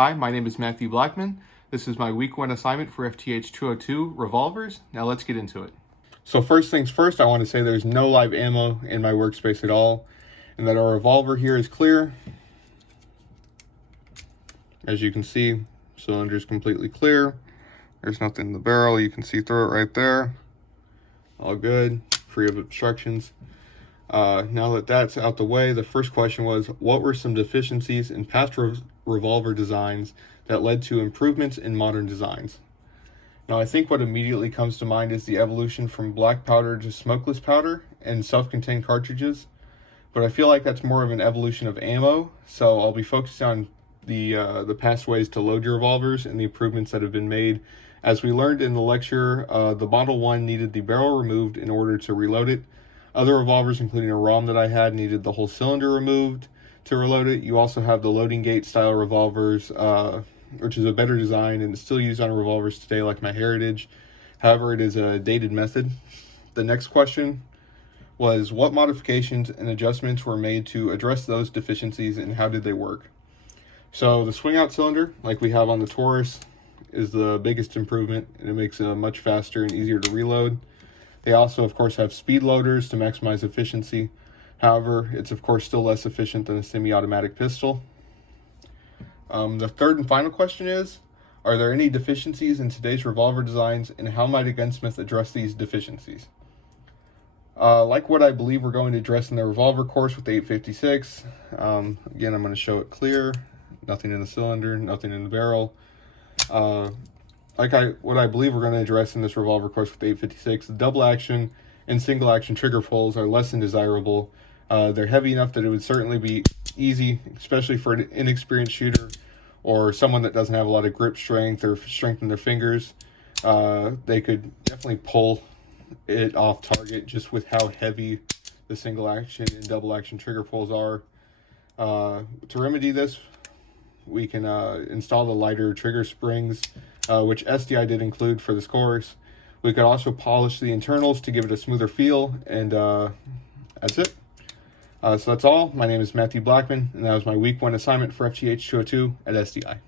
Hi, my name is Matthew Blackman. This is my week 1 assignment for FTH 202 Revolvers. Now let's get into it. So first things first, I want to say there's no live ammo in my workspace at all, and that our revolver here is clear. As you can see, cylinder is completely clear. There's nothing in the barrel. You can see through it right there. All good, free of obstructions. Now that that's out the way, the first question was, what were some deficiencies in past revolver designs that led to improvements in modern designs? Now, I think what immediately comes to mind is the evolution from black powder to smokeless powder and self-contained cartridges, but I feel like that's more of an evolution of ammo, so I'll be focused on the past ways to load your revolvers and the improvements that have been made. As we learned in the lecture, the Model 1 needed the barrel removed in order to reload it. Other revolvers, including a ROM that I had, needed the whole cylinder removed to reload it. You also have the loading gate style revolvers, which is a better design and is still used on revolvers today, like my Heritage. However, it is a dated method. The next question was, what modifications and adjustments were made to address those deficiencies and how did they work? So the swing out cylinder, like we have on the Taurus, is the biggest improvement, and it makes it much faster and easier to reload. They also, of course, have speed loaders to maximize efficiency. However, it's, of course, still less efficient than a semi-automatic pistol. The third and final question is, are there any deficiencies in today's revolver designs, and how might a gunsmith address these deficiencies? Like what I believe we're going to address in the revolver course with the 856. Again, I'm going to show it clear. Nothing in the cylinder, nothing in the barrel. What I believe we're going to address in this revolver course with the 856, the double action and single action trigger pulls are less than desirable. They're heavy enough that it would certainly be easy, especially for an inexperienced shooter or someone that doesn't have a lot of grip strength or strength in their fingers. They could definitely pull it off target just with how heavy the single action and double action trigger pulls are. To remedy this, we can install the lighter trigger springs, which SDI did include for this course. We could also polish the internals to give it a smoother feel, and that's it. So that's all. My name is Matthew Blackman, and that was my week 1 assignment for FTH 202 at SDI.